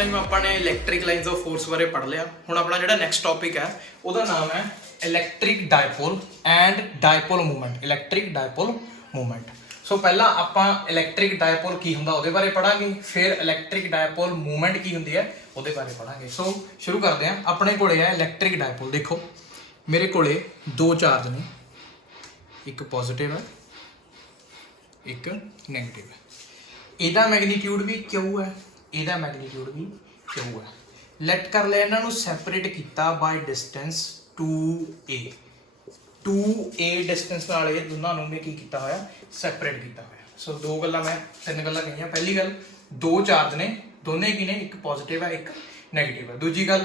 Time आपने electric lines of force बारे पढ़ लिया। हुण अपना जिहड़ा नैक्सट टॉपिक है उसका नाम है electric dipole and dipole movement. Electric dipole movement. So पहला आपां इलैक्ट्रिक डायपोल की हुंदा उहदे बारे पढ़ांगे, फिर इलैक्ट्रिक डायपोल मूवमेंट की हुंदी है उहदे बारे पढ़ांगे। सो शुरू करते हैं। अपने कोले है इलैक्ट्रिक डायपोल। देखो मेरे कोले दो चार्ज ने, एक पॉजिटिव है एक नैगेटिव है। इहदा मैगनीट्यूड भी क्यू है, इहदा मैगनीट्यूड भी क्यू है। लैट कर लिया इन्हां नूं सैपरेट कीता by distance 2a। 2a distance नाल ये दोनों नूं मैं की कीता होया सैपरेट कीता होया। सो दो गल्लां मैं तीन गल्लां कहियां। पहली गल दो चार्ज ने, दोने की ने, एक पॉजिटिव है एक नैगेटिव है। दूजी गल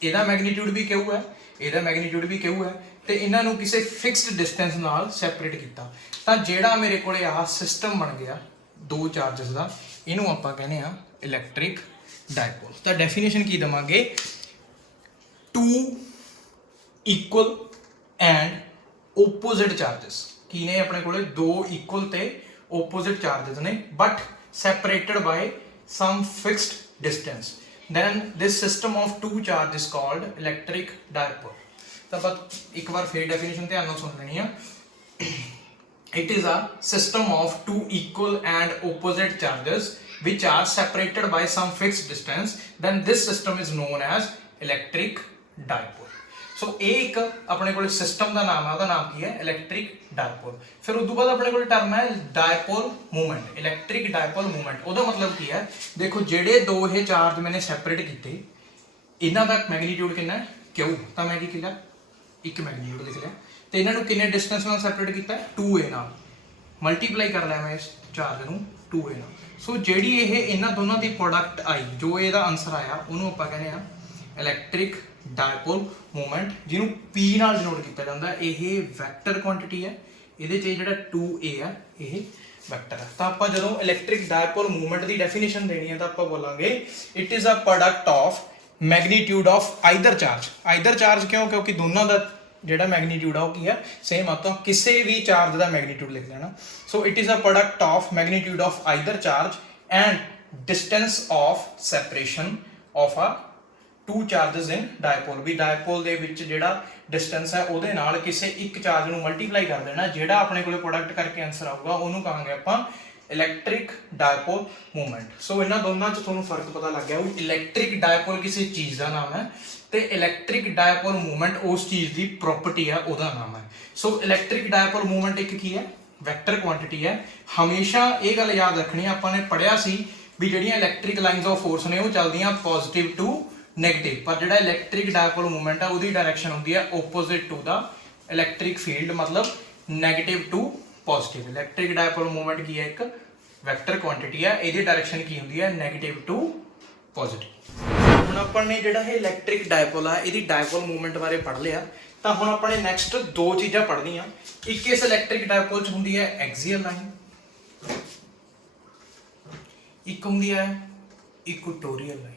इहदा मैगनीट्यूड भी क्यू है, इहदा मैगनीट्यूड भी क्यू है, ते इन्हां नूं किसी फिक्सड डिस्टेंस नाल सैपरेट कीता। तां जिहड़ा मेरे कोले आह सिस्टम बन गया दो चार्जेस का, इनू आपां कहने आ इलैक्ट्रिक डायपोल। तो डेफिनेशन की देवांगे, two equal and opposite charges की ने अपने कोले दो इक्वल ते ओपोजिट चार्जेस ने but separated by some fixed distance, then this system of two charge is called electric dipole। तो आप एक बार फिर डेफिनेशन ध्यान नाल सुन लेनी है। It is a system of two equal and opposite charges which are separated by some fixed distance, then this system is known as electric dipole। सो एक अपने को सिस्टम का नाम है, उसका नाम की है इलैक्ट्रिक डायपोल। फिर उस बाद अपने को टर्म है dipole movement. Electric dipole movement उसका मतलब की है, देखो जेडे दो ये चार्ज मैंने सैपरेट किए, इन्हों का मैगनीट्यूड कितना है क्यू, तो मैं की लिया एक मैगनीट्यूड लिख लिया। तो इन्होंने किन्ने डिस्टेंस में सैपरेट किया 2a नाल मल्टीप्लाई कर लिया मैं इस चार्ज को 2a नाल। सो जी इन्होंने दोनों की प्रोडक्ट आई, जो इसका आंसर आया उन्होंने आप कहने इलैक्ट्रिक डायपोल मूवमेंट, जिन्हों P नाल डिनोट किया जाता है। ये वैक्टर क्वांटिटी है, ये जो 2a है ये वैक्टर है। तो आप जो इलैक्ट्रिक डायपोल मूवमेंट की डेफिनेशन देनी है तो आप बोलेंगे it is a product of magnitude of either charge. Either charge क्यों, क्योंकि दोनों का जो मैगनीट्यूड है वो है सेम। आप किसी भी चार्ज का मैगनीट्यूड लिख लेना। So it is a product of magnitude of either charge and distance of separation of a two charges in dipole. भी डायपोल दे विच जिहड़ा डिस्टेंस है उहदे नाल किसी एक चार्ज नूं मल्टीप्लाई कर देना, जिहड़ा अपने कोले प्रोडक्ट करके आंसर आऊगा उहनूं कहांगे आपां इलैक्ट्रिक डायपोल मूवमेंट। सो इन्हां दोनों च तुहानूं फर्क पता लग गया भी इलैक्ट्रिक डायपोल किसी चीज़ का नाम है तो इलैक्ट्रिक डायपोल मूवमेंट उस चीज़ की प्रॉपर्टी है, उसका नाम है। सो इलैक्ट्रिक डायपोल मूवमेंट एक की है वैक्टर क्वांटिटी है। हमेशा ये गल याद रखनी, आपने पढ़िया सी भी जिहड़ियां इलैक्ट्रिक लाइन्स ऑफ फोर्स ने वो चलदियां पॉजिटिव टू नैगेटिव, पर जो इलैक्ट्रिक डायपोल मूवमेंट है उसकी डायरैक्शन होती है opposite to the electric field, मतलब negative to positive. Electric dipole movement की है एक वैक्टर क्वांटिटी है, इसकी डायरैक्शन की होती है नैगेटिव टू पॉजिटिव। हुण आपने जिहड़ा ये इलैक्ट्रिक डायपोल है इसकी डायपोल मूवमेंट बारे पढ़ लिया। तो हुण आपने नैक्सट दो चीज़ां पढ़नियां। एक इस इलैक्ट्रिक डायपोल च हुंदी है एक्सियल लाइन, एक हुंदी है इक्वेटोरियल लाइन।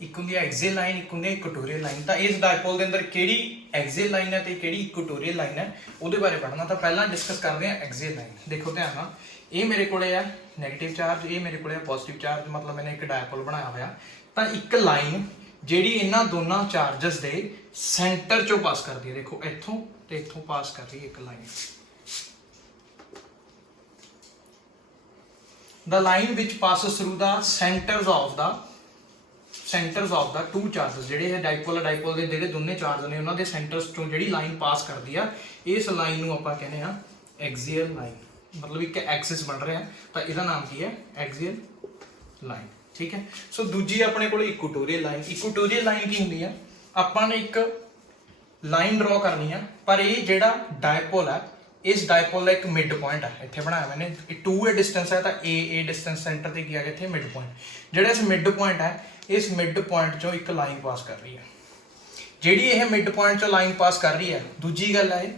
एक होंगी एक्सियल लाइन, एक होंगी इक्वेटोरियल लाइन। तो इस डायपोल के अंदर केड़ी एक्सियल लाइन है तो केड़ी इक्वेटोरियल लाइन है उसके बारे पढ़ना। तो पहला डिस्कस करते हैं एक्सियल लाइन। देखो ध्यान नाल, ये मेरे को है नैगेटिव चार्ज, ये मेरे को पॉजिटिव चार्ज, मतलब मैंने एक डायपोल बनाया हुआ। तो एक लाइन जी इन्होंने दोनों चार्जस के सेंटर चो पास करती है। देखो इतों तो इतों पास कर रही है एक line. The line which passes through the centres of the two charges, ਜਿਹੜੇ डायपोल ਦੇ ਜਿਹੜੇ ਦੋਨੇ ਚਾਰਜ ਨੇ ਉਹਨਾਂ ਦੇ ਸੈਂਟਰਸ ਚੋਂ ਜਿਹੜੀ ਲਾਈਨ ਪਾਸ ਕਰਦੀ ਆ, ਇਸ ਲਾਈਨ ਨੂੰ ਆਪਾਂ ਕਹਿੰਦੇ ਆ ਐਕਸੀਅਲ ਲਾਈਨ। मतलब एक एक्सिस बन रहा है तो इसका नाम की है एक्सियल लाइन। ठीक है। सो दूजी अपने को इक्वेटोरियल लाइन। इक्वेटोरियल लाइन की होंगी है, आपने एक लाइन ड्रॉ करनी है, पर ये जो डायपोल है इस डायपोल का एक मिड पॉइंट है इतने बनाया मैंने। 2a डिस्टेंस है तो ए डिस्टेंस सेंटर से किया गया इतने मिड पॉइंट। जो इस मिड पॉइंट है इस मिड पॉइंट चो एक लाइन पास कर रही है। जी ये मिड पॉइंट चो लाइन पास कर रही है, दूजी गल है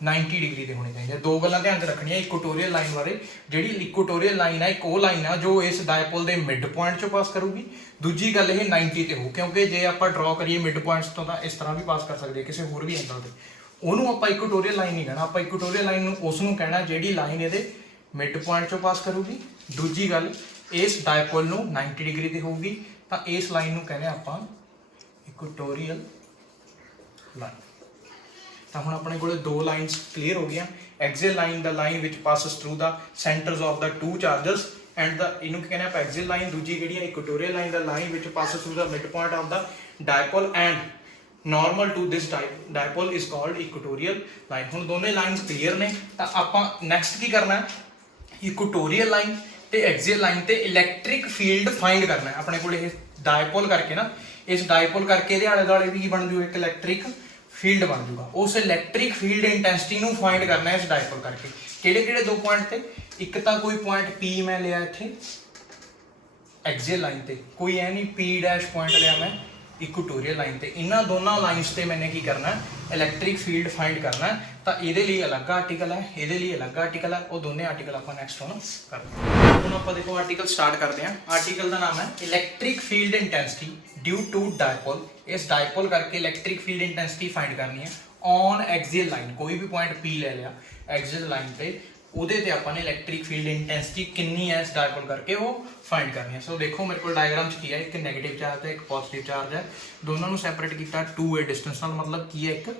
90 डिग्री से होनी चाहिए। दो गल्लां ध्यान रखनी है इक्वेटोरियल लाइन बारे। जी इक्वेटोरियल लाइन है एक वो लाइन है जो इस डायपोल के मिड पॉइंट चो पास करूगी। दूजी गल ये 90 ते हो, क्योंकि जे आप ड्रॉ करिए मिड पॉइंट्स तो इस तरह भी पास कर सकते हैं किसी होर भी एंगल से। उन्होंने आप इक्वेटोरियल लाइन नहीं कहना, आप इक्वेटोरियल लाइन उसनों कहना जी लाइन ये मिड पॉइंट चो पास करूगी। दूजी गल ਇਸ ਡਾਇਪੋਲ ਨੂੰ 90 ਡਿਗਰੀ ਤੇ ਹੋਊਗੀ ਤਾਂ ਇਸ ਲਾਈਨ ਨੂੰ ਕਹਿੰਦੇ ਆਪਾਂ ਇਕੁਟੋਰੀਅਲ ਲਾਈਨ। ਤਾਂ ਹੁਣ ਆਪਣੇ ਕੋਲੇ ਦੋ ਲਾਈਨਸ ਕਲੀਅਰ ਹੋ ਗਈਆਂ। Axial line the line which passes through the centres of the two charges and the ਇਹਨੂੰ ਕੀ ਕਹਿੰਦੇ ਆਪਾਂ ਐਕਸਿਲ ਲਾਈਨ। ਦੂਜੀ ਜਿਹੜੀ ਹੈ equatorial line the line which passes through the mid point of the dipole and normal to this dipole is called equatorial line। ਹੁਣ ਦੋਨੇ lines clear ਨੇ ਤਾਂ ਆਪਾਂ ਨੈਕਸਟ ਕੀ ਕਰਨਾ ਹੈ, ਇਕੁਟੋਰੀਅਲ ਲਾਈਨ ਤੇ ਐਕਸੀਅਲ ਲਾਈਨ ਤੇ ਇਲੈਕਟ੍ਰਿਕ ਫੀਲਡ ਫਾਈਂਡ ਕਰਨਾ ਹੈ। ਆਪਣੇ ਕੋਲ ਇਹ ਡਾਇਪੋਲ ਕਰਕੇ ਨਾ, ਇਸ ਡਾਇਪੋਲ ਕਰਕੇ ਇਹਦੇ ਆਲੇ ਦੁਆਲੇ ਵੀ ਕੀ ਬਣ ਜੂ, ਇੱਕ ਇਲੈਕਟ੍ਰਿਕ ਫੀਲਡ ਬਣ ਜੂਗਾ। ਉਸ ਇਲੈਕਟ੍ਰਿਕ ਫੀਲਡ ਇੰਟੈਂਸਿਟੀ ਨੂੰ ਫਾਈਂਡ ਕਰਨਾ ਹੈ ਇਸ ਡਾਇਪੋਲ ਕਰਕੇ। ਕਿਹੜੇ ਕਿਹੜੇ ਦੋ ਪੁਆਇੰਟ ਤੇ, ਇੱਕ ਤਾਂ ਕੋਈ ਪੁਆਇੰਟ P ਮੈਂ ਲਿਆ ਇੱਥੇ ਐਕਸੀਅਲ ਲਾਈਨ ਤੇ, ਕੋਈ ਐ ਨਹੀਂ P' ਪੁਆਇੰਟ ਲਿਆ ਮੈਂ ਇਕੁਟੋਰੀਅਲ ਲਾਈਨ ਤੇ। ਇਹਨਾਂ ਦੋਨਾਂ ਲਾਈਨਸ ਤੇ ਮੈंने ਕੀ ਕਰਨਾ, ਇਲੈਕਟ੍ਰਿਕ ਫੀਲਡ ਫਾਈਂਡ ਕਰਨਾ। ਤਾਂ ਇਹਦੇ ਲਈ ਅਲੱਗ ਆਰਟੀਕਲ ਹੈ, ਇਹਦੇ ਲਈ ਅਲੱਗ ਆਰਟੀਕਲ ਹੈ। ਉਹ ਦੋਨੇ ਆਰਟੀਕਲ ਆਪਾਂ ਨੈਕਸਟ ਹੁਣ ਕਰਦੇ ਹਾਂ। ਹੁਣ ਆਪਾਂ ਦੇਖੋ ਆਰਟੀਕਲ ਸਟਾਰਟ ਕਰਦੇ ਹਾਂ। ਆਰਟੀਕਲ ਦਾ ਨਾਮ ਹੈ electric field intensity due to dipole. ਇਸ ਡਾਇਪੋਲ ਕਰਕੇ ਇਲੈਕਟ੍ਰਿਕ ਫੀਲਡ ਇੰਟੈਂਸਿਟੀ ਫਾਈਂਡ ਕਰਨੀ ਹੈ ਔਨ ਐਕਸੀਅਲ ਲਾਈਨ। ਕੋਈ ਵੀ ਪੁਆਇੰਟ P ਲੈ ਲਿਆ ਐਕਸੀਅਲ ਲਾਈਨ ਤੇ, ਉਹਦੇ ਤੇ ਆਪਾਂ ਨੇ ਇਲੈਕਟ੍ਰਿਕ ਫੀਲਡ ਇੰਟੈਂਸਿਟੀ ਕਿੰਨੀ ਹੈ ਇਸ ਡਾਇਪੋਲ ਕਰਕੇ ਉਹ ਫਾਈਂਡ ਕਰਨੀ ਹੈ। ਸੋ ਦੇਖੋ ਮੇਰੇ ਕੋਲ ਡਾਇਗਰਾਮ 'ਚ ਕੀ ਹੈ, ਇੱਕ ਨੈਗੇਟਿਵ ਚਾਰਜ ਹੈ, ਇੱਕ ਪੋਜ਼ਿਟਿਵ ਚਾਰਜ ਹੈ। ਦੋਨਾਂ ਨੂੰ ਸੈਪਰੇਟ ਕੀਤਾ 2a ਡਿਸਟੈਂਸ ਨਾਲ। ਮਤਲਬ ਕੀ ਹੈ, ਇੱਕ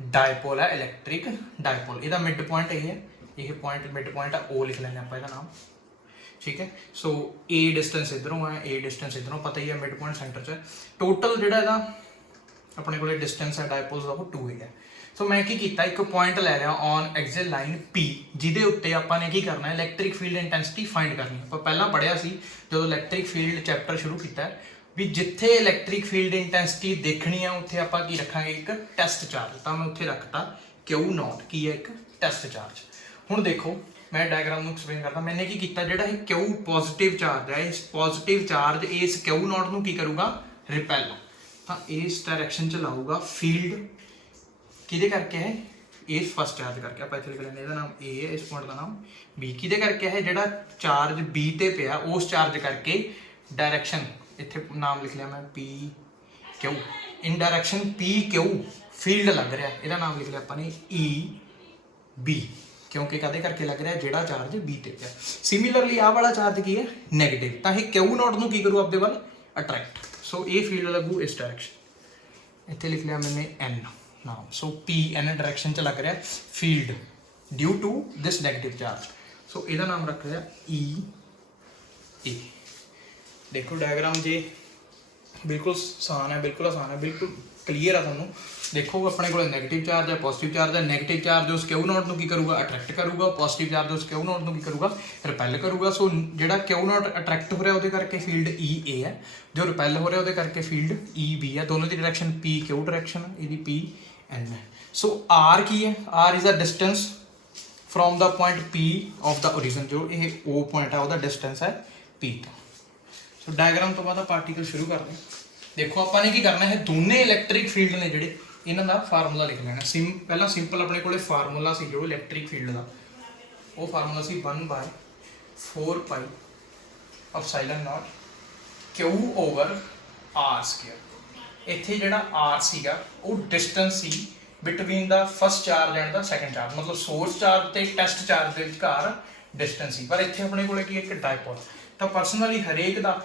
ਡਾਇਪੋਲ ਹੈ, ਇਲੈਕਟ੍ਰਿਕ ਡਾਇਪੋਲ। ਇਹਦਾ ਮਿਡ ਪੁਆਇੰਟ ਇਹ ਹੈ, ਇਹ ਪੁਆਇੰਟ ਮਿਡ ਪੁਆਇੰਟ ਆ, O ਲਿਖ ਲੈਂਦੇ ਆਪਾਂ ਇਹਦਾ ਨਾਮ, ਠੀਕ ਹੈ। ਸੋ A ਡਿਸਟੈਂਸ ਇਧਰੋਂ ਹੈ, A ਡਿਸਟੈਂਸ ਇਧਰੋਂ, ਪਤਾ ਹੀ ਹੈ ਮਿਡ ਪੁਆਇੰਟ ਸੈਂਟਰ 'ਚ। ਟੋਟਲ ਜਿਹੜਾ ਇਹਦਾ ਆਪਣੇ ਕੋਲੇ ਡਿਸਟੈਂਸ ਹੈ ਡਾਇਪੋਲਸ ਦਾ ਉਹ 2a ਹੈ। ਸੋ ਮੈਂ ਕੀ ਕੀਤਾ, ਇੱਕ ਪੁਆਇੰਟ ਲੈ ਲਿਆ ਔਨ ਐਕਸੀਅਲ ਲਾਈਨ P, ਜਿਹਦੇ ਉੱਤੇ ਆਪਾਂ ਨੇ ਕੀ ਕਰਨਾ, ਇਲੈਕਟ੍ਰਿਕ ਫੀਲਡ ਇੰਟੈਂਸਿਟੀ ਫਾਈਂਡ ਕਰਨੀ। ਆਪਾਂ ਪਹਿਲਾਂ ਪੜ੍ਹਿਆ ਸੀ ਜਦੋਂ ਇਲੈਕਟ੍ਰਿਕ ਫੀਲਡ ਚੈਪਟਰ ਸ਼ੁਰੂ ਕੀਤਾ ਵੀ ਜਿੱਥੇ ਇਲੈਕਟ੍ਰਿਕ ਫੀਲਡ ਇੰਟੈਂਸਿਟੀ ਦੇਖਣੀ ਆ ਉੱਥੇ ਆਪਾਂ ਕੀ ਰੱਖਾਂਗੇ, ਇੱਕ ਟੈਸਟ ਚਾਰਜ। ਤਾਂ ਮੈਂ ਉੱਥੇ ਰੱਖਤਾ Q0, ਕੀ ਹੈ, ਇੱਕ ਟੈਸਟ ਚਾਰਜ। ਹੁਣ ਦੇਖੋ ਮੈਂ ਡਾਇਗਰਾਮ ਨੂੰ ਐਕਸਪਲੇਨ ਕਰਦਾ। ਮੈंने ਕੀ ਕੀਤਾ, ਜਿਹੜਾ ਇਹ Q ਪੋਜ਼ਿਟਿਵ ਚਾਰਜ ਹੈ, ਇਸ ਪੋਜ਼ਿਟਿਵ ਚਾਰਜ ਇਸ Q0 ਨੂੰ ਕੀ ਕਰੂਗਾ, ਰਿਪੈਲ। ਤਾਂ ਇਸ ਡਾਇਰੈਕਸ਼ਨ 'ਚ ਲਾਊਗਾ ਫੀਲਡ। ਕਿਹਦੇ ਕਰਕੇ ਹੈ, ਇਸ ਫਸਟ ਚਾਰਜ ਕਰਕੇ। ਆਪਾਂ ਇੱਥੇ ਲਿਖ ਲੈਂਦੇ ਇਹਦਾ ਨਾਮ A ਹੈ, ਇਸ ਪੁਆਇੰਟ ਦਾ ਨਾਮ B। ਕਿਹਦੇ ਕਰਕੇ ਹੈ, ਜਿਹੜਾ ਚਾਰਜ B ਤੇ ਪਿਆ ਉਸ ਚਾਰਜ ਕਰਕੇ ਡਾਇਰੈਕਸ਼ਨ, ਇੱਥੇ ਨਾਮ ਲਿਖ ਲਿਆ ਮੈਂ PQ, ਇਨ ਡਾਇਰੈਕਸ਼ਨ PQ ਫੀਲਡ ਲੱਗ ਰਿਹਾ। ਇਹਦਾ ਨਾਮ ਲਿਖ ਲਿਆ ਆਪਾਂ ਨੇ EB, ਕਿਉਂਕਿ ਕਾਹਦੇ ਕਰਕੇ ਲੱਗ ਰਿਹਾ, ਜਿਹੜਾ ਚਾਰਜ B ਤੇ ਪਿਆ। ਸਿਮਿਲਰਲੀ ਆਹ ਵਾਲਾ ਚਾਰਜ ਕੀ ਹੈ, ਨੈਗੇਟਿਵ। ਤਾਂ ਇਹ Q0 ਨੂੰ ਕੀ ਕਰੂ, ਆਪਦੇ ਵੱਲ ਅਟਰੈਕਟ। ਸੋ ਇਹ ਫੀਲਡ ਲੱਗੂ ਇਸ ਡਾਇਰੈਕਸ਼ਨ। ਇੱਥੇ ਲਿਖ ਲਿਆ ਮੈंने N ਨਾਮ। ਸੋ P N ਡਾਇਰੈਕਸ਼ਨ 'ਚ ਲੱਗ ਰਿਹਾ field due to this negative charge. So ਇਹਦਾ ਨਾਮ ਰੱਖ ਲਿਆ EA। ਦੇਖੋ ਡਾਇਗਰਾਮ ਜੇ ਬਿਲਕੁਲ ਆਸਾਨ ਹੈ, ਬਿਲਕੁਲ ਆਸਾਨ ਹੈ, ਬਿਲਕੁਲ ਕਲੀਅਰ ਆ ਤੁਹਾਨੂੰ। ਦੇਖੋ ਆਪਣੇ ਕੋਲ ਨੈਗੇਟਿਵ ਚਾਰਜ ਹੈ, ਪੋਜ਼ਿਟਿਵ ਚਾਰਜ ਹੈ। ਨੈਗੇਟਿਵ ਚਾਰਜ ਉਸ Q0 ਨੂੰ ਕੀ ਕਰੂਗਾ, ਅਟਰੈਕਟ ਕਰੂਗਾ। ਪੋਜ਼ਿਟਿਵ ਚਾਰਜ ਉਸ Q0 ਨੂੰ ਕੀ ਕਰੂਗਾ, ਰਿਪੈਲ ਕਰੂਗਾ। ਸੋ ਜਿਹੜਾ Q0 ਅਟਰੈਕਟ ਹੋ ਰਿਹਾ ਉਹਦੇ ਕਰਕੇ ਫੀਲਡ EA ਹੈ, ਜੋ ਰਿਪੈਲ ਹੋ ਰਿਹਾ ਉਹਦੇ ਕਰਕੇ ਫੀਲਡ EB ਹੈ। ਦੋਨੋਂ ਦੀ ਡਾਇਰੈਕਸ਼ਨ PQ ਡਾਇਰੈਕਸ਼ਨ, ਇਹਦੀ PN ਹੈ। ਸੋ R ਕੀ ਹੈ, R is a distance from the point P of the origin. ਜੋ ਇਹ O ਪੁਆਇੰਟ ਹੈ ਉਹਦਾ ਡਿਸਟੈਂਸ ਹੈ P ਤੋਂ। ਸੋ ਡਾਇਗਰਾਮ ਤੋਂ ਬਾਅਦ ਆਪਾਂ ਆਰਟੀਕਲ ਸ਼ੁਰੂ ਕਰਦੇ ਹਾਂ। ਦੇਖੋ ਆਪਾਂ ਨੇ ਕੀ ਕਰਨਾ ਹੈ, ਦੋਨੇ ਇਲੈਕਟ੍ਰਿਕ ਫੀਲਡ ਨੇ ਜਿਹੜੇ, ਇਹਨਾਂ ਦਾ ਫਾਰਮੂਲਾ ਲਿਖ ਲੈਣਾ। ਪਹਿਲਾਂ ਸਿੰਪਲ ਆਪਣੇ ਕੋਲੇ ਫਾਰਮੂਲਾ ਸੀ ਜੋ ਇਲੈਕਟ੍ਰਿਕ ਫੀਲਡ ਦਾ, ਉਹ ਫਾਰਮੂਲਾ ਸੀ 1/4 ਪਾਈ ਐਪਸਾਈਲਨ ਨਾਟ Q ਓਵਰ R ਸਕੁਅਰ। ਇੱਥੇ ਜਿਹੜਾ R ਸੀਗਾ ਉਹ distance C between the first charge and the second charge. ਮਤਲਬ ਸੋਰਸ ਚਾਰਜ ਤੇ ਟੈਸਟ ਚਾਰਜ ਦੇ ਵਿਚਕਾਰ ਡਿਸਟੈਂਸ ਸੀ। ਪਰ ਇੱਥੇ ਆਪਣੇ ਕੋਲੇ ਕੀ ਇੱਕ ਡਾਇਪੋਲ। ਤਾਂ ਪਰਸਨਲੀ ਹਰੇਕ ਦਾ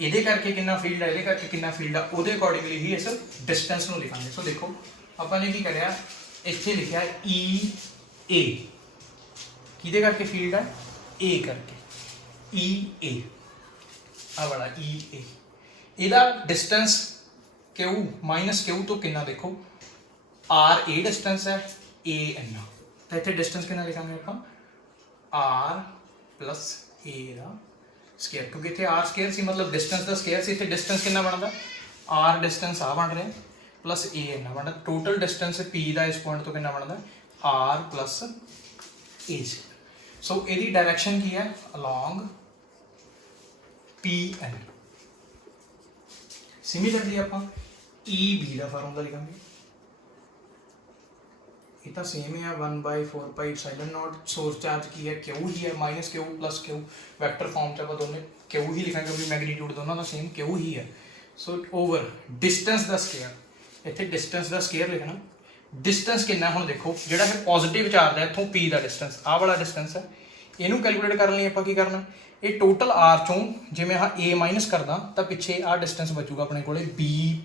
ਇਹਦੇ ਕਰਕੇ ਕਿੰਨਾ ਫੀਲਡ ਹੈ, ਇਹਦੇ ਕਰਕੇ ਕਿੰਨਾ ਫੀਲਡ ਆ, ਉਹਦੇ ਅਕੋਰਡਿੰਗਲੀ ਹੀ ਇਸ ਡਿਸਟੈਂਸ ਨੂੰ ਲਿਖਾਂਗੇ। ਸੋ ਦੇਖੋ ਆਪਾਂ ਨੇ ਕੀ ਕਰਿਆ, ਇੱਥੇ ਲਿਖਿਆ EA। ਕਿਹਦੇ ਕਰਕੇ ਫੀਲਡ ਹੈ, A ਕਰਕੇ, EA ਆ ਵਾਲਾ EA। ਇਹਦਾ ਡਿਸਟੈਂਸ Q ਮਾਈਨਸ Q ਤੋਂ ਕਿੰਨਾ, ਦੇਖੋ RA ਡਿਸਟੈਂਸ ਹੈ, AN। ਤਾਂ ਇੱਥੇ ਡਿਸਟੈਂਸ ਕਿੰਨਾ ਲਿਖਾਂਗੇ ਆਪਾਂ, R plus A the square, ਕਿਉਂਕਿ ਇੱਥੇ R ਸਕੁਅਰ ਸੀ, ਮਤਲਬ ਡਿਸਟੈਂਸ ਦਾ ਸਕੁਅਰ ਸੀ। ਇੱਥੇ ਡਿਸਟੈਂਸ ਕਿੰਨਾ ਬਣਦਾ, R ਡਿਸਟੈਂਸ ਆ ਬਣ ਰਿਹਾ ਪਲੱਸ A ਇੰਨਾ ਬਣਦਾ। ਟੋਟਲ ਡਿਸਟੈਂਸ P ਦਾ ਇਸ ਪੁਆਇੰਟ ਤੋਂ ਕਿੰਨਾ ਬਣਦਾ, R ਪਲੱਸ A। ਸੋ ਇਹਦੀ ਡਾਇਰੈਕਸ਼ਨ ਕੀ ਹੈ, ਅਲੋਂਗ PN। ਸਿਮਿਲਰਲੀ ਆਪਾਂ EB ਦਾ ਫਾਰਮੂਲਾ ਲਿਖਾਂਗੇ। ਇਹ ਤਾਂ ਸੇਮ ਹੈ 1/4 ਪਾਈ ਐਪਸਾਈਲਨ ਨਾਟ। ਸੋਰਸ ਚਾਰਜ ਕੀ ਹੈ, Q ਹੀ ਹੈ, minus Q plus Q। Vector form 'ਚ ਆਪਾਂ ਦੋਨੇ Q ਹੀ ਲਿਖਾਂਗੇ ਕਿਉਂਕਿ ਮੈਗਨੀਟਿਊਡ ਦੋਨਾਂ ਦਾ ਸੇਮ Q ਹੀ ਹੈ। ਸੋ ਓਵਰ ਡਿਸਟੈਂਸ ਦਾ ਸਕੁਅਰ, ਇੱਥੇ ਡਿਸਟੈਂਸ ਦਾ ਸਕੁਅਰ ਲਿਖਣਾ। ਡਿਸਟੈਂਸ ਕਿੰਨਾ, ਹੁਣ ਦੇਖੋ ਜਿਹੜਾ ਇਹ ਪੋਜ਼ਿਟਿਵ ਚਾਰਜ ਹੈ ਇੱਥੋਂ P ਦਾ ਡਿਸਟੈਂਸ, ਆਹ ਵਾਲਾ ਡਿਸਟੈਂਸ ਹੈ, ਇਹਨੂੰ ਕੈਲਕੂਲੇਟ ਕਰਨ ਲਈ ਆਪਾਂ ਕੀ ਕਰਨਾ, ਇਹ ਟੋਟਲ ਆਰ ਚੋਂ ਜਿਵੇਂ ਆਹ ਏ ਮਾਈਨਸ ਕਰਦਾ ਤਾਂ ਪਿੱਛੇ ਆਹ ਡਿਸਟੈਂਸ ਬਚੂਗਾ ਆਪਣੇ ਕੋਲੇ ਬੀ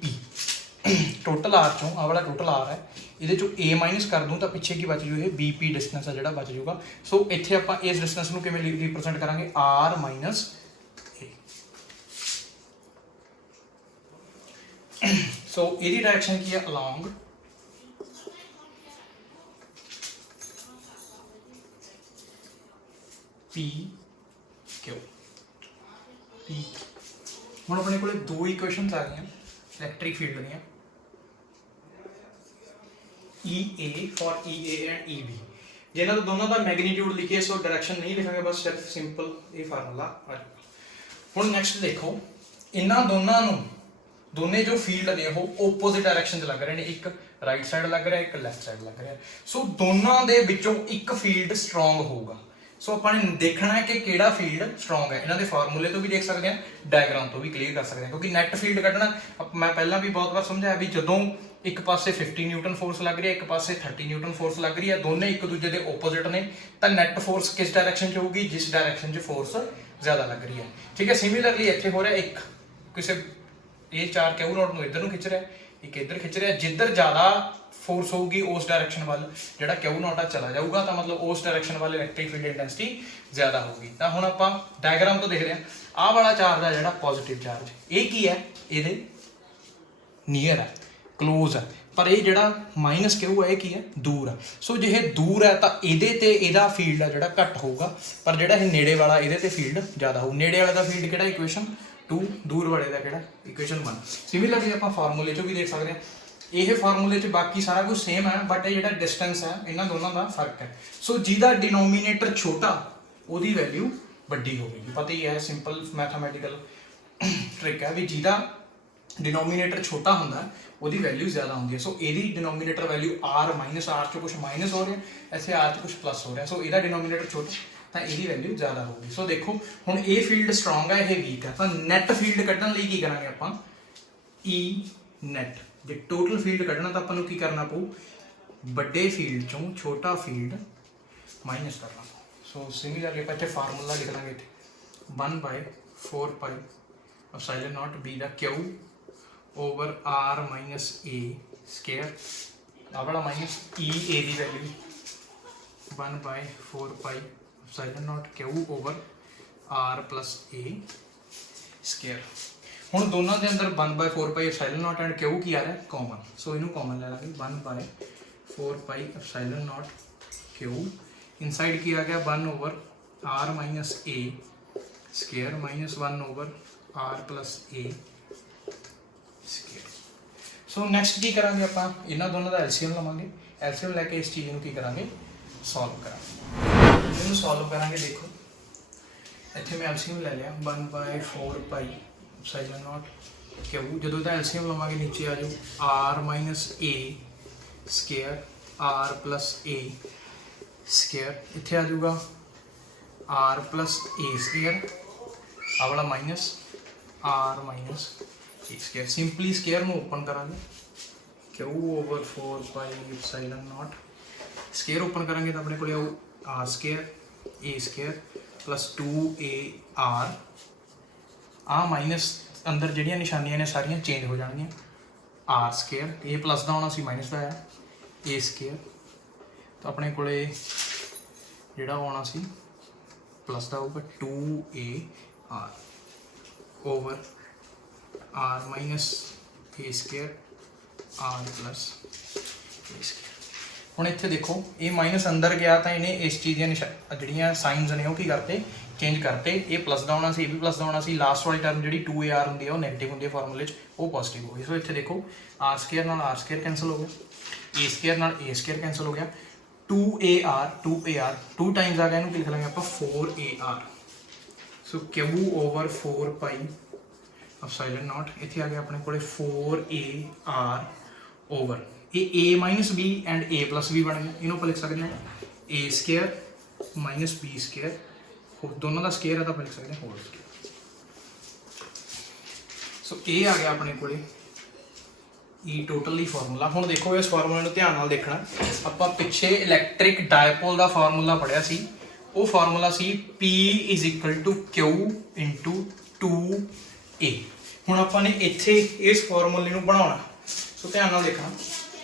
ਟੋਟਲ ਆਰ ਚੋਂ, ਆਹ ਵਾਲਾ ਟੋਟਲ ਆਰ ਹੈ, ਇਹਦੇ ਚੋਂ ਏ ਮਾਈਨਸ ਕਰ ਦੂੰ ਤਾਂ ਪਿੱਛੇ ਕੀ ਬਚ ਜੂ, ਇਹ ਬੀ ਪੀ ਡਿਸਟੈਂਸ ਆ ਜਿਹੜਾ ਬਚ ਜੂਗਾ। ਸੋ ਇੱਥੇ ਆਪਾਂ ਇਸ ਡਿਸਟੈਂਸ ਨੂੰ ਕਿਵੇਂ ਰਿਪਰੈਜ਼ੈਂਟ ਕਰਾਂਗੇ, ਆਰ ਮਾਈਨਸ ਏ। ਸੋ ਇਹਦੀ ਡਾਇਰੈਕਸ਼ਨ ਕੀ ਹੈ, ਅਲੋਂਗ ਪੀ ਕਿਉ ਪੀ। ਹੁਣ ਆਪਣੇ ਕੋਲੇ ਦੋ ਇਕੁਏਸ਼ਨਸ ਆ ਗਈਆਂ ਇਲੈਕਟ੍ਰਿਕ ਫੀਲਡ ਦੀਆਂ, EA for EA and EB। ਜੇ ਇਹਨਾਂ ਦੋਨਾਂ ਦਾ ਮੈਗਨੀਟਿਊਡ ਲਿਖੀਏ ਸੋ ਡਾਇਰੈਕਸ਼ਨ ਨਹੀਂ ਲਿਖਾਂਗੇ, ਬਸ ਸਿਰਫ ਸਿੰਪਲ ਇਹ ਫਾਰਮੂਲਾ ਆ ਜਾਊਗਾ। ਹੁਣ ਨੈਕਸਟ ਦੇਖੋ, ਇਹਨਾਂ ਦੋਨਾਂ ਨੂੰ ਦੋਨੇ ਜੋ ਫੀਲਡ ਨੇ ਉਹ ਓਪੋਜ਼ਿਟ ਡਾਇਰੈਕਸ਼ਨ 'ਚ ਲੱਗ ਰਹੇ ਨੇ, ਇੱਕ ਰਾਈਟ ਸਾਈਡ ਲੱਗ ਰਿਹਾ, ਇੱਕ ਲੈਫਟ ਸਾਈਡ ਲੱਗ ਰਿਹਾ। ਸੋ ਦੋਨਾਂ ਦੇ ਵਿੱਚੋਂ ਇੱਕ ਫੀਲਡ ਸਟਰੋਂਗ ਹੋਊਗਾ। ਸੋ ਆਪਾਂ ਨੇ ਦੇਖਣਾ ਹੈ ਕਿ ਕਿਹੜਾ ਫੀਲਡ ਸਟਰੋਂਗ ਹੈ। ਇਹਨਾਂ ਦੇ ਫਾਰਮੂਲੇ ਤੋਂ ਵੀ ਦੇਖ ਸਕਦੇ ਹਾਂ, ਡਾਇਗਰਾਮ ਤੋਂ ਵੀ ਕਲੀਅਰ ਕਰ ਸਕਦੇ ਹਾਂ, ਕਿਉਂਕਿ ਨੈਟ ਫੀਲਡ ਕੱਢਣਾ ਮੈਂ ਪਹਿਲਾਂ ਵੀ ਬਹੁਤ ਵਾਰ ਸਮਝਾਇਆ ਵੀ ਜਦੋਂ ਇੱਕ ਪਾਸੇ 50 ਨਿਊਟਨ ਫੋਰਸ ਲੱਗ ਰਹੀ ਹੈ, ਇੱਕ ਪਾਸੇ 30 ਨਿਊਟਨ ਫੋਰਸ ਲੱਗ ਰਹੀ ਹੈ, ਦੋਨੇ ਇੱਕ ਦੂਜੇ ਦੇ ਆਪੋਜ਼ਿਟ ਨੇ, ਤਾਂ ਨੈਟ ਫੋਰਸ ਕਿਸ ਡਾਇਰੈਕਸ਼ਨ 'ਚ ਹੋਊਗੀ, ਜਿਸ ਡਾਇਰੈਕਸ਼ਨ 'ਚ ਫੋਰਸ ਜ਼ਿਆਦਾ ਲੱਗ ਰਹੀ ਹੈ। ਠੀਕ ਹੈ, ਸਿਮਿਲਰਲੀ ਇੱਥੇ ਹੋ ਰਿਹਾ ਇੱਕ ਕਿਸੇ ਇਹ ਚਾਰ ਕਿਊ ਨੋਟ ਨੂੰ ਇੱਧਰ ਨੂੰ ਖਿੱਚ ਰਿਹਾ, ਇੱਕ ਇੱਧਰ ਖਿੱਚ ਰਿਹਾ, ਜਿੱਧਰ ਜ਼ਿਆਦਾ ਫੋਰਸ ਹੋਊਗੀ ਉਸ ਡਾਇਰੈਕਸ਼ਨ ਵੱਲ ਜਿਹੜਾ ਕਿਊ ਨੋਟ ਆ ਚਲਾ ਜਾਊਗਾ, ਤਾਂ ਮਤਲਬ ਉਸ ਡਾਇਰੈਕਸ਼ਨ ਵੱਲ ਇਲੈਕਟ੍ਰਿਕ ਫੀਲਡ ਇੰਟੈਂਸਿਟੀ ਜ਼ਿਆਦਾ ਹੋਊਗੀ। ਤਾਂ ਹੁਣ ਆਪਾਂ ਡਾਇਗਰਾਮ ਤੋਂ ਦੇਖਦੇ ਹਾਂ, ਆਹ ਵਾਲਾ ਚਾਰਜ ਆ ਜਿਹੜਾ ਪੋਜ਼ਿਟਿਵ ਚਾਰਜ, ਇਹ ਕੀ ਹੈ, ਇਹਦੇ ਨੀਅਰ ਹੈ, ਕਲੋਜ਼ ਹੈ, ਪਰ ਇਹ ਜਿਹੜਾ ਮਾਈਨਸ ਕਿਊ ਹੈ ਇਹ ਕੀ ਹੈ, ਦੂਰ ਹੈ। ਸੋ ਜੇ ਇਹ ਦੂਰ ਹੈ ਤਾਂ ਇਹਦੇ ਤੇ ਇਹਦਾ ਫੀਲਡ ਆ ਜਿਹੜਾ ਘੱਟ ਹੋਊਗਾ, ਪਰ ਜਿਹੜਾ ਇਹ ਨੇੜੇ ਵਾਲਾ ਇਹਦੇ ਤੇ ਫੀਲਡ ਜ਼ਿਆਦਾ ਹੋਊ। ਨੇੜੇ ਵਾਲੇ ਦਾ ਫੀਲਡ ਕਿਹੜਾ, ਇਕੁਏਸ਼ਨ 2, ਦੂਰ ਵਾਲੇ ਦਾ ਕਿਹੜਾ, ਇਕੁਏਸ਼ਨ 1। ਸਿਮਿਲਰਲੀ ਆਪਾਂ ਫਾਰਮੂਲੇ 'ਚੋਂ ਵੀ ਦੇਖ ਸਕਦੇ ਹਾਂ, ਇਹ ਫਾਰਮੂਲੇ 'ਚ ਬਾਕੀ ਸਾਰਾ ਕੁਝ ਸੇਮ ਹੈ, ਬਟ ਇਹ ਜਿਹੜਾ ਡਿਸਟੈਂਸ ਹੈ ਇਹਨਾਂ ਦੋਨਾਂ ਦਾ ਫਰਕ ਹੈ। ਸੋ ਜਿਹਦਾ ਡਿਨੋਮੀਨੇਟਰ ਛੋਟਾ ਉਹਦੀ ਵੈਲਿਊ ਵੱਡੀ ਹੋਵੇਗੀ। ਪਤਾ ਹੀ ਹੈ, ਸਿੰਪਲ ਮੈਥਮੈਟੀਕਲ ਟ੍ਰਿਕ ਹੈ ਵੀ ਜਿਹਦਾ ਡਿਨੋਮੀਨੇਟਰ ਛੋਟਾ ਹੁੰਦਾ ਉਹਦੀ ਵੈਲਿਊ ਜ਼ਿਆਦਾ ਹੁੰਦੀ ਹੈ। ਸੋ ਇਹਦੀ denominator value R minus, R 'ਚ ਕੁਝ ਮਾਈਨਸ ਹੋ ਰਿਹਾ, ਇੱਥੇ ਆਰ 'ਚ ਕੁਝ ਪਲੱਸ ਹੋ ਰਿਹਾ। ਸੋ ਇਹਦਾ ਡਿਨੋਮੀਨੇਟਰ ਛੋਟਾ ਤਾਂ ਇਹਦੀ ਵੈਲਿਊ ਜ਼ਿਆਦਾ ਹੋਊਗੀ। ਸੋ ਦੇਖੋ ਹੁਣ ਇਹ ਫੀਲਡ ਸਟਰੋਂਗ ਹੈ, ਇਹ ਵੀਕ ਹੈ, ਤਾਂ ਨੈਟ ਫੀਲਡ ਕੱਢਣ ਲਈ ਕੀ ਕਰਾਂਗੇ ਆਪਾਂ, E ਨੈਟ। ਜੇ ਟੋਟਲ ਫੀਲਡ ਕੱਢਣਾ ਤਾਂ ਆਪਾਂ ਨੂੰ ਕੀ ਕਰਨਾ ਪਊ, ਵੱਡੇ ਫੀਲਡ ਚੋਂ ਛੋਟਾ ਫੀਲਡ ਮਾਈਨਸ ਕਰਨਾ। ਸੋ ਸਿਮਿਲਰਲੀ ਆਪਾਂ ਇੱਥੇ ਫਾਰਮੂਲਾ ਲਿਖ ਲਾਂਗੇ, ਇੱਥੇ 1/4 ਪਾਈ ਐਪਸਾਈਲਨ ਨਾਟ ਬੀ ਦਾ ਕਿਊ ਓਵਰ ਆਰ ਮਾਈਨਸ ਏ ਸਕੇਅਰ, ਆਹ ਵਾਲਾ ਮਾਈਨਸ ਈ ਏ ਦੀ value 1/4 pi epsilon naught Q over R plus ਏ ਸਕੇਅਰ। ਹੁਣ ਦੋਨਾਂ ਦੇ ਅੰਦਰ 1/4 ਪਾਈ ਐਪਸਾਈਲਨ ਨਾਟ ਐਂਡ ਕਿਊ ਕੀ ਆ ਰਿਹਾ, ਕਾਮਨ। ਸੋ ਇਹਨੂੰ ਕਾਮਨ ਲੈ ਲਾਂਗੇ, 1/4 ਪਾਈ ਐਪਸਾਈਲਨ ਨਾਟ ਕਿਊ, ਇਨਸਾਈਡ ਕੀ ਆ ਗਿਆ 1 ਓਵਰ ਆਰ ਮਾਈਨਸ ਏ square minus 1 over R plus ਏ ਸਕੇਅਰ। ਸੋ ਨੈਕਸਟ ਕੀ ਕਰਾਂਗੇ ਆਪਾਂ, ਇਹਨਾਂ ਦੋਨਾਂ ਦਾ ਐਲਸੀਐਮ ਲਵਾਂਗੇ, ਐਲਸੀਐਮ ਲੈ ਕੇ ਇਸ ਚੀਜ਼ ਨੂੰ ਕੀ ਕਰਾਂਗੇ, ਸੋਲਵ ਕਰਾਂਗੇ। ਇਹਨੂੰ ਸੋਲਵ ਕਰਾਂਗੇ, ਦੇਖੋ ਇੱਥੇ ਮੈਂ ਐਲਸੀਐਮ ਲੈ ਲਿਆ 1/4 ਪਾਈ ਐਪਸਾਈਲਨ ਨਾਟ ਕਿਊ, ਜਦੋਂ ਇਹਦਾ ਐਲਸੀਐਮ ਲਵਾਂਗੇ ਨੀਚੇ ਆ ਜਾਓ ਆਰ ਮਾਈਨਸ ਏ ਸਕੇਅਰ ਆਰ ਪਲੱਸ ਏ ਸਕੇਅਰ, ਇੱਥੇ ਆ ਜਾਊਗਾ ਆਰ ਪਲੱਸ ਏ ਸਕੇਅਰ, ਆ ਵਾਲਾ ਮਾਈਨਸ ਆਰ ਮਾਈਨਸ ਏ ਸਕੇਅਰ। ਸਿੰਪਲੀ ਸਕੇਅਰ ਨੂੰ ਓਪਨ ਕਰਾਂਗੇ, Q over 4 pi epsilon naught, square open ਕਰਾਂਗੇ ਤਾਂ ਆਪਣੇ ਕੋਲ ਆਊ R square a square plus 2 a R, ਆ ਮਾਈਨਸ ਅੰਦਰ ਜਿਹੜੀਆਂ ਨਿਸ਼ਾਨੀਆਂ ਨੇ ਸਾਰੀਆਂ ਚੇਂਜ ਹੋ ਜਾਣਗੀਆਂ, ਆਰ ਸਕੇਅਰ, ਇਹ ਪਲੱਸ ਦਾ ਆਉਣਾ ਸੀ ਮਾਈਨਸ ਦਾ ਆਇਆ, ਏ ਸਕੇਅਰ, ਤਾਂ ਆਪਣੇ ਕੋਲੇ ਜਿਹੜਾ ਆਉਣਾ ਸੀ ਪਲੱਸ ਦਾ ਆਊਗਾ 2 AR ਓਵਰ ਆਰ ਮਾਈਨਸ ਏ ਸਕੇਅਰ ਆਰ ਪਲੱਸ ਏ ਸਕੇਅਰ। ਹੁਣ ਇੱਥੇ ਦੇਖੋ ਇਹ ਮਾਈਨਸ ਅੰਦਰ ਗਿਆ ਤਾਂ ਇਹਨੇ ਇਸ ਚੀਜ਼ ਦੀਆਂ ਜਿਹੜੀਆਂ ਸਾਈਨਸ ਨੇ ਉਹ ਕੀ ਕਰਤੇ, ਚੇਂਜ ਕਰਤੇ। ਇਹ ਪਲੱਸ ਦਾ ਆਉਣਾ ਸੀ, ਇਹ ਵੀ ਪਲੱਸ ਦਾ ਆਉਣਾ ਸੀ, ਲਾਸਟ ਵਾਲੀ ਟਰਮ ਜਿਹੜੀ 2AR ਹੁੰਦੀ ਹੈ ਉਹ ਨੈਗੇਟਿਵ ਹੁੰਦੀ ਹੈ ਫਾਰਮੂਲੇ 'ਚ, ਉਹ ਪੋਜ਼ਿਟਿਵ ਹੋ ਗਈ। ਸੋ ਇੱਥੇ ਦੇਖੋ ਆਰ ਸਕੇਅਰ ਨਾਲ ਆਰ ਸਕੇਅਰ ਕੈਂਸਲ ਹੋ ਗਿਆ, ਏ ਸਕੇਅਰ ਨਾਲ ਏ ਸਕੇਅਰ ਕੈਂਸਲ ਹੋ ਗਿਆ, 2AR 2 ਟਾਈਮਸ ਆ ਗਿਆ, ਇਹਨੂੰ ਕੀ ਲਿਖ ਲਾਂਗੇ ਆਪਾਂ 4AR। ਸੋ ਕਿਊ ਓਵਰ 4 ਪਾਈ ਐਪਸਾਈਲਨ ਨਾਟ, ਇੱਥੇ ਆ ਗਿਆ ਆਪਣੇ ਕੋਲੇ 4AR ਓਵਰ ਇਹ a minus b and a plus b ਬਣ ਗਿਆ, ਇਹਨੂੰ ਆਪਾਂ ਲਿਖ ਸਕਦੇ ਹਾਂ a square minus b square, ਦੋਨੋਂ ਦਾ ਸਕੇਅਰ ਹੈ ਤਾਂ ਆਪਾਂ ਲਿਖ ਸਕਦੇ ਹਾਂ ਹੋਲ ਸਕੇਅਰ। ਸੋ ਇਹ ਆ ਗਿਆ ਆਪਣੇ ਕੋਲੇ E ਟੋਟਲੀ ਫਾਰਮੂਲਾ। ਹੁਣ ਦੇਖੋ ਇਸ ਫਾਰਮੂਲੇ ਨੂੰ ਧਿਆਨ ਨਾਲ ਦੇਖਣਾ, ਆਪਾਂ ਪਿੱਛੇ ਇਲੈਕਟ੍ਰਿਕ ਡਾਇਪੋਲ ਦਾ ਫਾਰਮੂਲਾ ਪੜਿਆ ਸੀ ਉਹ ਫਾਰਮੂਲਾ ਸੀ P = Q × 2A। ਹੁਣ ਆਪਾਂ ਨੇ ਇੱਥੇ ਇਸ ਫਾਰਮੂਲੇ ਨੂੰ ਬਣਾਉਣਾ, ਸੋ ਧਿਆਨ ਨਾਲ ਦੇਖਣਾ।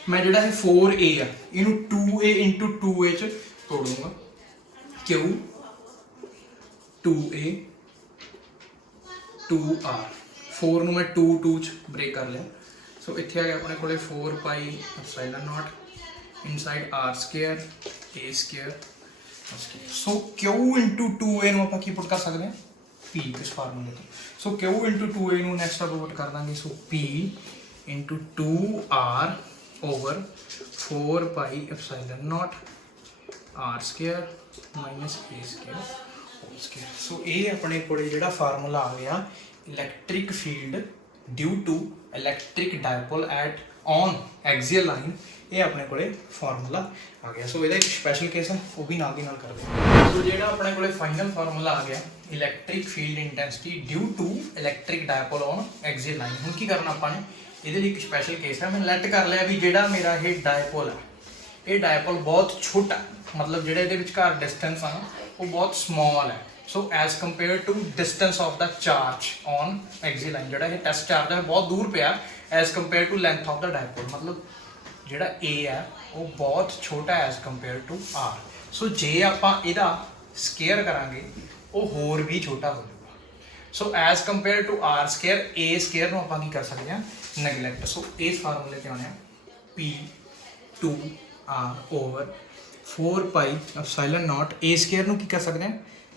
ਮੈਂ ਜਿਹੜਾ ਇਹ 4A ਆ ਇਹਨੂੰ 2A × 2A ਚ ਤੋੜ ਦੂੰਗਾ, Q 2A 2R, 4 ਨੂੰ ਮੈਂ 2 ਚ ਬ੍ਰੇਕ ਕਰ ਲਿਆ। ਸੋ ਇੱਥੇ ਆ ਗਿਆ ਆਪਣੇ ਕੋਲੇ 4πε0 ਇਨਸਾਈਡ r² a²। ਸੋ Q × 2A ਨੂੰ ਆਪਾਂ ਕੀ ਪੁੱਟ ਕਰ ਸਕਦੇ ਹਾਂ, P ਇਸ ਫਾਰਮੂਲੇ ਤੋਂ। ਸੋ Q × 2A ਨੂੰ ਨੈਕਸਟ ਆਪਾਂ ਪੁੱਟ ਕਰ ਦਾਂਗੇ, ਸੋ P × 2R / 4πε0 r² - a²। ਸੋ ਇਹ ਆਪਣੇ ਕੋਲੇ ਜਿਹੜਾ ਫਾਰਮੂਲਾ ਆ ਗਿਆ electric field due to electric dipole at on axial line, ਇਹ ਆਪਣੇ ਕੋਲੇ ਫਾਰਮੂਲਾ ਆ ਗਿਆ। ਸੋ ਇਹਦਾ ਇੱਕ ਸਪੈਸ਼ਲ ਕੇਸ ਹੈ, ਉਹ ਵੀ ਨਾਲ ਦੀ ਨਾਲ ਕਰਦੇ ਹਾਂ। ਸੋ ਜਿਹੜਾ ਆਪਣੇ ਕੋਲੇ ਫਾਈਨਲ ਫਾਰਮੂਲਾ ਆ ਗਿਆ electric field intensity due to electric dipole on axial line. ਹੁਣ ਕੀ ਕਰਨਾ ਆਪਾਂ ਨੇ, ਇਹਦੇ ਲਈ ਇੱਕ ਸਪੈਸ਼ਲ ਕੇਸ ਹੈ। ਮੈਂ ਲੈਟ ਕਰ ਲਿਆ ਵੀ ਜਿਹੜਾ ਮੇਰਾ ਇਹ ਡਾਇਪੋਲ ਹੈ, ਇਹ ਡਾਇਪੋਲ ਬਹੁਤ ਛੋਟਾ, ਮਤਲਬ ਜਿਹੜੇ ਇਹਦੇ ਵਿਚਕਾਰ ਡਿਸਟੈਂਸ ਆ ਨਾ ਉਹ ਬਹੁਤ ਸਮਾਲ ਹੈ। So as compare to distance of the charge on axial line, ਜਿਹੜਾ ਇਹ ਟੈਸਟ ਚਾਰਜ ਹੈ ਬਹੁਤ ਦੂਰ ਪਿਆ as compare to length of the dipole, ਮਤਲਬ ਜਿਹੜਾ A ਹੈ ਉਹ ਬਹੁਤ ਛੋਟਾ as compare to R। So ਜੇ ਆਪਾਂ ਇਹਦਾ ਸਕੇਅਰ ਕਰਾਂਗੇ ਉਹ ਹੋਰ ਵੀ ਛੋਟਾ ਹੋ ਜਾਊਗਾ। ਸੋ as compare to r², a² ਨੂੰ ਆਪਾਂ ਕੀ ਕਰ ਸਕਦੇ ਹਾਂ, ਨੈਗਲੈਕਟ। ਸੋ ਇਸ ਫਾਰਮੂਲੇ ਤੇ ਆਉਣਾ P2R / 4πε0 a² ਨੂੰ ਕੀ ਕਰ ਸਕਦੇ ਹਾਂ,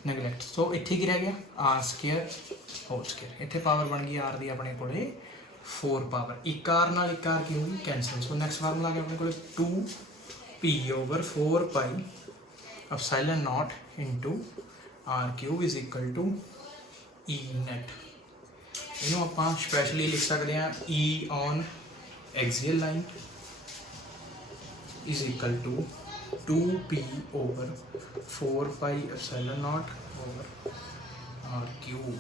ਨੈਗਲੈਕਟ। ਸੋ ਇੱਥੇ ਕੀ ਰਹਿ ਗਿਆ, r²²। ਇੱਥੇ ਪਾਵਰ ਬਣ ਗਈ r ਦੀ ਆਪਣੇ ਕੋਲੇ 4 ਪਾਵਰ, ਇੱਕ r ਨਾਲ ਇੱਕ r ਕੀ ਹੋਊਗੀ, ਕੈਂਸਲ। ਸੋ ਨੈਕਸਟ ਫਾਰਮੂਲਾ ਆ ਗਿਆ ਆਪਣੇ ਕੋਲੇ 2P / 4πε0 r³ = E net। ਇਹਨੂੰ ਆਪਾਂ ਸਪੈਸ਼ਲੀ ਲਿਖ ਸਕਦੇ ਹਾਂ E on axial line = 2P / 4πε0 r³।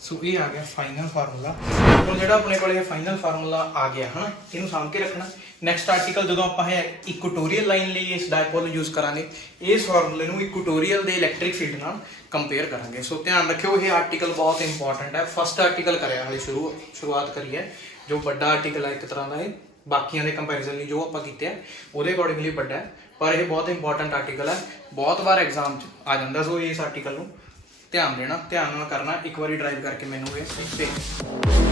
ਸੋ ਇਹ ਆ ਗਿਆ ਫਾਈਨਲ ਫਾਰਮੂਲਾ। ਹੁਣ ਜਿਹੜਾ ਆਪਣੇ ਕੋਲ ਇਹ ਫਾਈਨਲ ਫਾਰਮੂਲਾ ਆ ਗਿਆ ਹੈ, ਇਹਨੂੰ ਸਾਂਭ ਕੇ ਰੱਖਣਾ। ਨੈਕਸਟ ਆਰਟੀਕਲ ਜਦੋਂ ਆਪਾਂ ਇਹ ਇਕੁਟੋਰੀਅਲ ਲਾਈਨ ਲਈ ਇਸ ਡਾਇਪੋਲ ਨੂੰ ਯੂਜ਼ ਕਰਾਂਗੇ, ਇਸ ਫਾਰਮੂਲੇ ਨੂੰ ਇਕੁਟੋਰੀਅਲ ਦੇ ਇਲੈਕਟ੍ਰਿਕ ਫੀਲਡ ਨਾਲ ਕੰਪੇਅਰ ਕਰਾਂਗੇ। ਸੋ ਧਿਆਨ ਰੱਖਿਓ ਇਹ ਆਰਟੀਕਲ ਬਹੁਤ ਇੰਪੋਰਟੈਂਟ ਹੈ। ਫਸਟ ਆਰਟੀਕਲ ਕਰਿਆ ਹਾਲੇ ਸ਼ੁਰੂਆਤ ਕਰੀ ਹੈ, ਜੋ ਵੱਡਾ ਆਰਟੀਕਲ ਹੈ ਇੱਕ ਤਰ੍ਹਾਂ ਦਾ, ਇਹ ਬਾਕੀਆਂ ਦੇ ਕੰਪੈਰੀਜ਼ਨ ਲਈ ਜੋ ਆਪਾਂ ਕੀਤੇ ਆ ਉਹਦੇ ਅਕੋਰਡਿੰਗਲੀ ਵੱਡਾ ਹੈ, ਪਰ ਇਹ ਬਹੁਤ ਇੰਪੋਰਟੈਂਟ ਆਰਟੀਕਲ ਹੈ, ਬਹੁਤ ਵਾਰ ਐਗਜ਼ਾਮ 'ਚ ਆ ਜਾਂਦਾ। ਸੋ ਇਸ ਆਰਟੀਕਲ ਨੂੰ ਧਿਆਨ ਦੇਣਾ, ਧਿਆਨ ਨਾਲ ਕਰਨਾ। ਇੱਕ ਵਾਰੀ ਡਰਾਈਵ ਕਰਕੇ ਮੈਨੂੰ ਇਹ